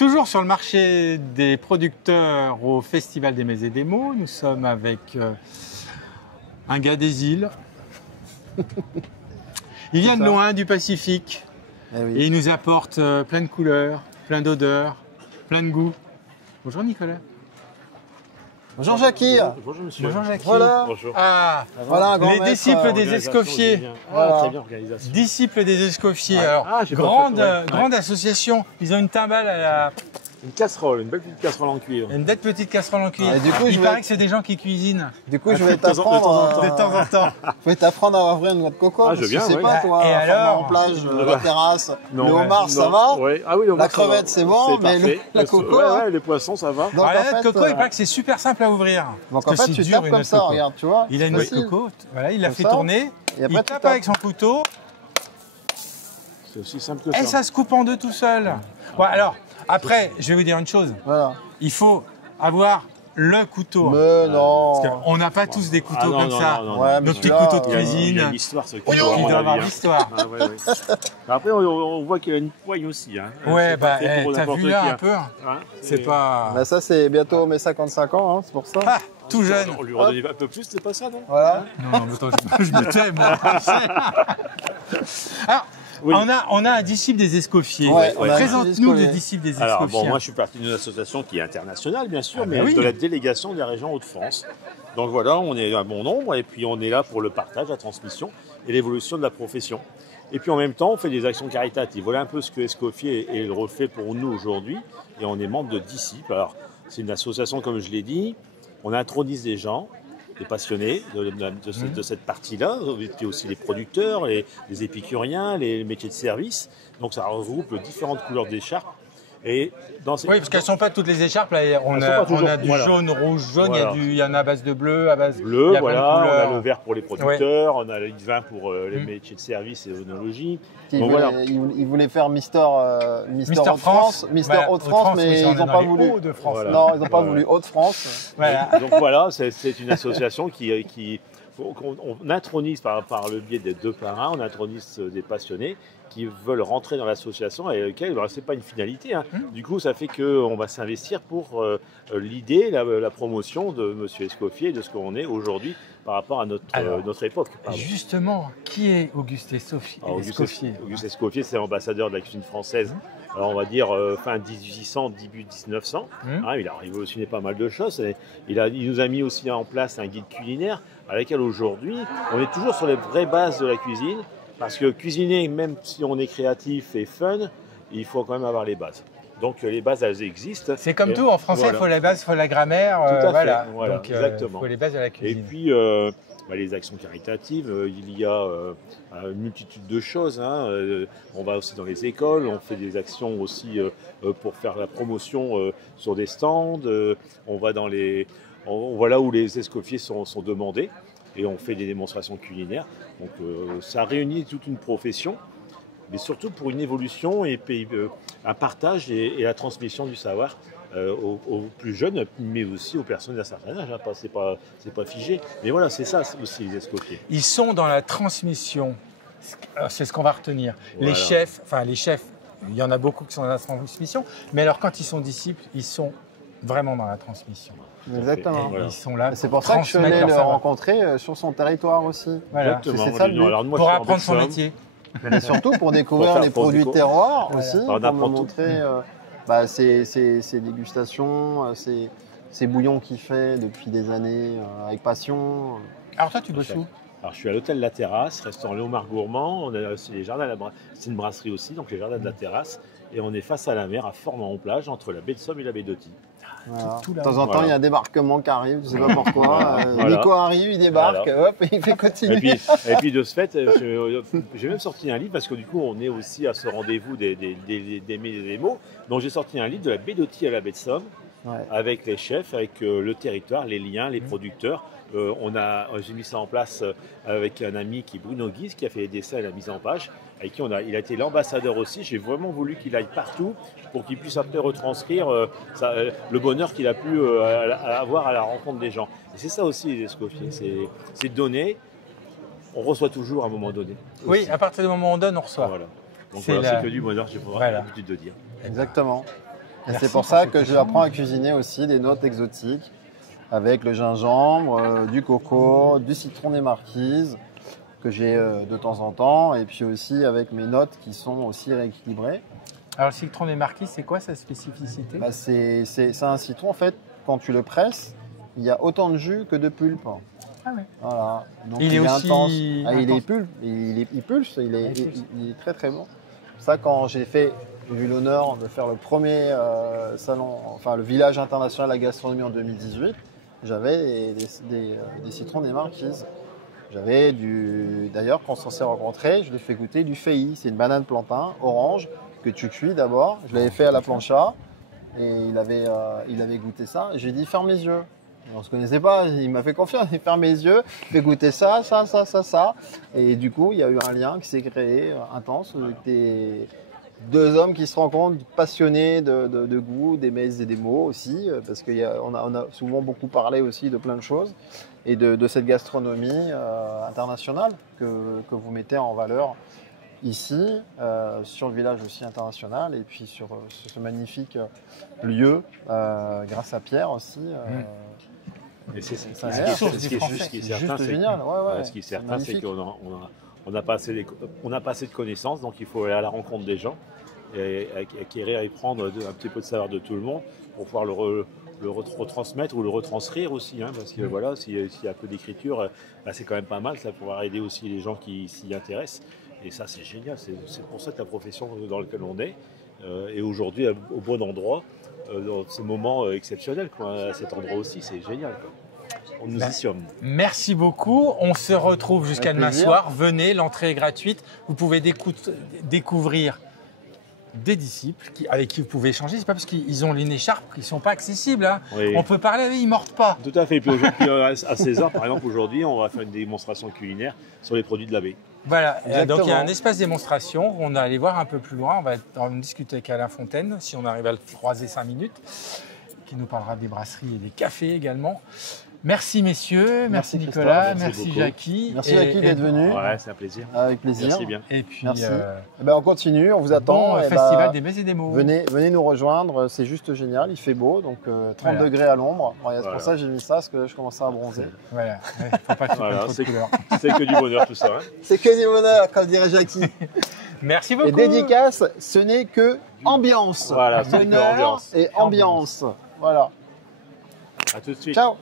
Toujours sur le marché des producteurs au Festival des Mets et des Mots, nous sommes avec un gars des îles. Il vient de loin, du Pacifique, et il nous apporte plein de couleurs, plein d'odeurs, plein de goûts. Bonjour Nicolas. Bonjour Jackie. Bonjour monsieur. Bonjour Jackie. Voilà. Bonjour. Ah, Voilà, un grand les maître, disciples des Escoffiers. Voilà. Très bien, organisation. Disciples des Escoffiers. Ouais. Alors, Ah, j'ai pas grande, fait, ouais. grande association. Ils ont une timbale à la... Une casserole, une belle petite casserole en cuivre. Une belle petite casserole en cuivre. Et du coup, Il je vais- paraît que c'est des gens qui cuisinent. Du coup, je vais de temps en t'apprendre. De temps en temps. Je vais t'apprendre à ouvrir une noix de coco. Ah, parce je que viens, sais ouais. pas, toi, Et un format alors en plage, la terrasse, le Non, homard, ça non, va. ouais. Ah oui, le homard, La ça va. crevette, c'est bon, mais parfait. la coco, Ouais, hein. ouais, les poissons, ça va. Donc, Alors, la en noix de fait, coco, il paraît que c'est super simple à ouvrir. donc en Parce que fait, c'est tu dur, tapes une comme noix de ça, coco. regarde, tu vois. Il a une noix de facile. coco, voilà, il l'a Comme fait ça. tourner, Et après, il tu tape tapes. avec son couteau C'est aussi simple que et ça. ça se coupe en deux tout seul. Bon, alors, après, je vais vous dire une chose, Voilà. il faut avoir le couteau. Mais non. Parce qu'on n'a pas tous des couteaux Ah, non, comme non, ça. non, non, Ouais, non. mais Nos petits celui-là, couteaux de Il y a cuisine. une histoire, ce Il couteau, à mon doit avoir avis, hein. l'histoire. Ah, ouais, ouais. Après, on voit qu'il y a une poigne aussi. Hein. Ouais, C'est bah, pas fait pour t'as n'importe vu qui, là hein. un peu. Hein, C'est pas... Bah, ça, c'est bientôt mes 55 ans, hein, c'est pour ça. Ah, tout jeune. On lui redonnait un peu plus, c'est pas ça, non? Voilà. Non, non, mais attends, je me tais, moi. Alors, Oui. on a un disciple des Escoffiers. Ouais, on a un Présente-nous disciple le des- disciple des Alors, Escoffiers. bon, moi, je suis parti d'une association qui est internationale, bien sûr, Ah, bah mais oui. de la délégation de la région Hauts-de-France. Donc voilà, on est un bon nombre, et puis on est là pour le partage, la transmission et l'évolution de la profession. Et puis en même temps, on fait des actions caritatives. Voilà un peu ce que Escoffier et le refait pour nous aujourd'hui, et on est membre de disciples. Alors, c'est une association, comme je l'ai dit, on intronise des gens, des passionnés de cette partie-là, et puis aussi les producteurs, les épicuriens, les métiers de service. Donc ça regroupe différentes couleurs d'écharpes. Et dans ces... Oui, parce qu'elles ne sont pas toutes les écharpes. Là, on Elles a, sont pas on toujours- a du voilà. jaune, rouge, jaune. Voilà. Il y en a à base de bleu, à base Bleu, il y a plein de voilà, on couleurs. a le vert pour les producteurs, on a le vin pour les métiers de service et l'œnologie. Il Donc voulait, voilà. il voulait faire Mister Mister Hauts-de-France, France. Mister Voilà, Hauts-de-France, Hauts-de-France, oui, mais ça, on ils est n'ont dans pas les voulu. Hauts-de-France. Voilà. Non, ils n'ont pas Ouais. voulu Hauts-de-France. Voilà. Donc voilà, c'est une association on intronise par le biais des deux parrains, on intronise des passionnés qui veulent rentrer dans l'association et lesquels, c'est pas une finalité. Hein. Du coup, ça fait qu'on va s'investir pour l'idée, la promotion de M. Escoffier et de ce qu'on est aujourd'hui par rapport à notre époque. Pardon. Justement, qui est Auguste Escoffier? Alors, Auguste Escoffier, c'est l'ambassadeur de la cuisine française. Alors, on va dire fin 1800, début 1900. Hein, il a révolutionné pas mal de choses. Et il nous a mis aussi en place un guide culinaire à laquelle aujourd'hui, on est toujours sur les vraies bases de la cuisine. Parce que cuisiner, même si on est créatif et fun, il faut quand même avoir les bases. Donc les bases, elles existent. C'est comme Et tout, en français, il voilà. faut la base, il faut la grammaire. Tout à fait, voilà. voilà, Donc, exactement. il faut les bases de la Et cuisine. puis, les actions caritatives, il y a une multitude de choses. Hein. On va aussi dans les écoles, on fait des actions aussi pour faire la promotion sur des stands. On va on va là où les escoffiers sont demandés et on fait des démonstrations culinaires. Donc ça réunit toute une profession, mais surtout pour une évolution et un partage et la transmission du savoir. Aux plus jeunes, mais aussi aux personnes d'un certain âge. Hein. C'est pas figé. Mais voilà, c'est ça aussi les escoffiers. Ils sont dans la transmission. C'est ce qu'on va retenir. Voilà. Les chefs, il y en a beaucoup qui sont dans la transmission, mais alors quand ils sont disciples, ils sont vraiment dans la transmission. Exactement. Voilà. Ils sont là C'est pour ça que je suis transmettre allé leur le savoir. rencontrer sur son territoire aussi. Voilà. Exactement. C'est ça le but. Alors, moi, Pour je suis en apprendre son Belgium. métier. Mais surtout pour découvrir faire les prendre produits du terroirs Voilà. aussi, On pour me apprend tout. montrer ses dégustations, ses bouillons qu'il fait depuis des années avec passion. Alors toi, tu bosses où? Alors, je suis à l'hôtel La Terrasse, restaurant Léomar Gourmand. On a aussi les jardins c'est une brasserie aussi, donc les jardins de la Terrasse. Et on est face à la mer, à Formans-en-Plage, entre la baie de Somme et la baie d'Auty. Voilà. Tout De là. temps en temps, Voilà. il y a un débarquement qui arrive, je ne sais pas pourquoi. Voilà. Nico arrive, il débarque, hop, et il fait continuer. Et puis de ce fait, j'ai même sorti un livre parce que du coup, on est aussi à ce rendez-vous des mots. Donc j'ai sorti un livre de la baie d'Auty à la baie de Somme, Ouais. avec les chefs, avec le territoire, les liens, les producteurs. J'ai mis ça en place avec un ami qui est Bruno Guise, qui a fait les dessins et la mise en page, avec qui il a été l'ambassadeur aussi. J'ai vraiment voulu qu'il aille partout pour qu'il puisse après retranscrire le bonheur qu'il a pu avoir à la rencontre des gens. Et c'est ça aussi les escoffiers, c'est donner, on reçoit toujours à un moment donné. Oui, aussi. à partir du moment où on donne, on reçoit. Voilà. Donc C'est voilà, la- c'est que du bonheur, j'ai Voilà. l'habitude de dire. Exactement. Et c'est pour ça que j'apprends à cuisiner aussi des notes exotiques avec le gingembre, du coco, du citron des marquises que j'ai de temps en temps et puis aussi avec mes notes qui sont aussi rééquilibrées. Alors le citron des marquises, c'est quoi sa spécificité? C'est un citron en fait, quand tu le presses, il y a autant de jus que de pulpe. Ah ouais. Voilà. Donc il est aussi intense. intense. Il est pulpe, il pulse, il est très très bon. Ça, quand j'ai eu l'honneur de faire le premier salon, enfin le village international de la gastronomie en 2018, j'avais des citrons des marquises. J'avais d'ailleurs, quand on s'est rencontrés, je lui ai fait goûter du feuillis. C'est une banane plantain orange que tu cuis d'abord. Je l'avais fait à la plancha et il avait goûté ça. J'ai dit ferme les yeux. On ne se connaissait pas, il m'a fait confiance, il ferme les yeux, fait goûter ça. Et du coup, il y a eu un lien qui s'est créé intense avec des deux hommes qui se rencontrent, passionnés de goût, des mets et des mots aussi, parce qu'on a souvent beaucoup parlé aussi de plein de choses et de cette gastronomie internationale que vous mettez en valeur ici, sur le village aussi international et puis sur ce magnifique lieu, grâce à Pierre aussi. Et c'est ce qui est certain, génial. Ce qui est certain, c'est qu'on n'a pas assez de connaissances, donc il faut aller à la rencontre des gens et acquérir et prendre un petit peu de savoir de tout le monde pour pouvoir le retransmettre ou le retranscrire aussi, hein, parce que voilà, s'il y a un peu d'écriture, c'est quand même pas mal, ça va pouvoir aider aussi les gens qui s'y intéressent. Et ça, c'est génial, c'est pour ça que la profession dans laquelle on est aujourd'hui au bon endroit, dans ces moments exceptionnels, quoi, à cet endroit aussi, c'est génial, quoi. On nous y sommes. Merci beaucoup. On se retrouve jusqu'à demain soir. Venez, l'entrée est gratuite. Vous pouvez découvrir des disciples avec qui vous pouvez échanger. C'est pas parce qu'ils ont une écharpe qu'ils ne sont pas accessibles. Hein. Oui. On peut parler avec eux, ils ne mordent pas. Tout à fait. Et puis à César, par exemple, aujourd'hui, on va faire une démonstration culinaire sur les produits de l'abbé. Voilà, donc il y a un espace démonstration. On va aller voir un peu plus loin. On va en discuter avec Alain Fontaine, si on arrive à le croiser 5 minutes, qui nous parlera des brasseries et des cafés également. Merci messieurs, merci Nicolas, merci Jackie. Merci Jackie d'être venu. Ouais, c'est un plaisir. Avec plaisir. Merci bien. Et puis, merci. On continue, on vous attend. Bon, festival des mets et des mots. Venez nous rejoindre, c'est juste génial, il fait beau, donc 30 degrés à l'ombre. C'est pour ça que j'ai mis ça, parce que là, je commence à bronzer. Voilà, faut pas trop de couleurs. C'est que du bonheur tout ça. Hein. C'est que du bonheur, comme dirait Jackie. Merci beaucoup. Et dédicace, ce n'est que ambiance. Voilà, bonheur et ambiance. Voilà. À tout de suite. Ciao.